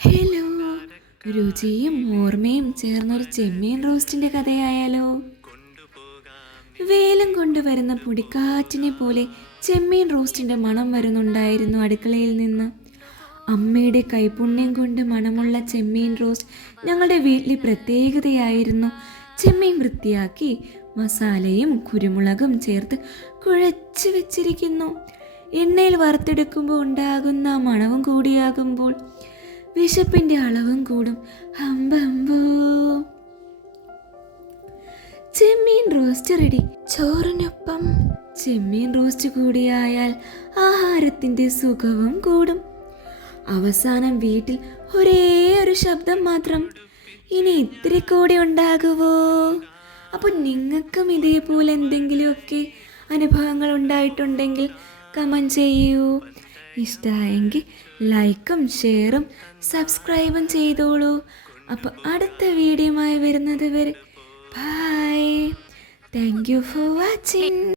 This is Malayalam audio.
ഹലോ, രുചിയും ഓർമ്മയും ചേർന്നൊരു ചെമ്മീൻ റോസ്റ്റിന്റെ കഥയായാലോ? വേലം കൊണ്ടുവരുന്ന പൊടിക്കാറ്റിനെ പോലെ ചെമ്മീൻ റോസ്റ്റിന്റെ മണം വരുന്നുണ്ടായിരുന്നു അടുക്കളയിൽ നിന്ന്. അമ്മയുടെ കൈപുണ്യം കൊണ്ട് മണമുള്ള ചെമ്മീൻ റോസ്റ്റ് ഞങ്ങളുടെ വീട്ടിലെ പ്രത്യേകതയായിരുന്നു. ചെമ്മീൻ വൃത്തിയാക്കി മസാലയും കുരുമുളകും ചേർത്ത് കുഴച്ച് വെച്ചിരിക്കുന്നു. എണ്ണയിൽ വറുത്തെടുക്കുമ്പോൾ ഉണ്ടാകുന്ന മണവും കൂടിയാകുമ്പോൾ വിശപ്പിന്റെ അളവും കൂടും. ഹമ്പമ്പോ, ചെമ്മീൻ റോസ്റ്റ് റെഡി. ചോറിനൊപ്പം ചെമ്മീൻ റോസ്റ്റ് കൂടിയായാൽ ആഹാരത്തിന്റെ സുഖവും കൂടും. അവസാനം വീട്ടിൽ ഒരേ ഒരു ശബ്ദം മാത്രം, ഇനി ഇത്തിരി കൂടി ഉണ്ടാകുവോ? അപ്പോൾ നിങ്ങൾക്കും ഇതേപോലെ എന്തെങ്കിലുമൊക്കെ അനുഭവങ്ങൾ ഉണ്ടായിട്ടുണ്ടെങ്കിൽ കമൻറ്റ് ചെയ്യൂ. ഇഷ്ടമായെങ്കിൽ ലൈക്കും ഷെയറും സബ്സ്ക്രൈബും ചെയ്തോളൂ. അപ്പോൾ അടുത്ത വീഡിയോയുമായി വരുന്നത് വരെ bye. Thank you for watching.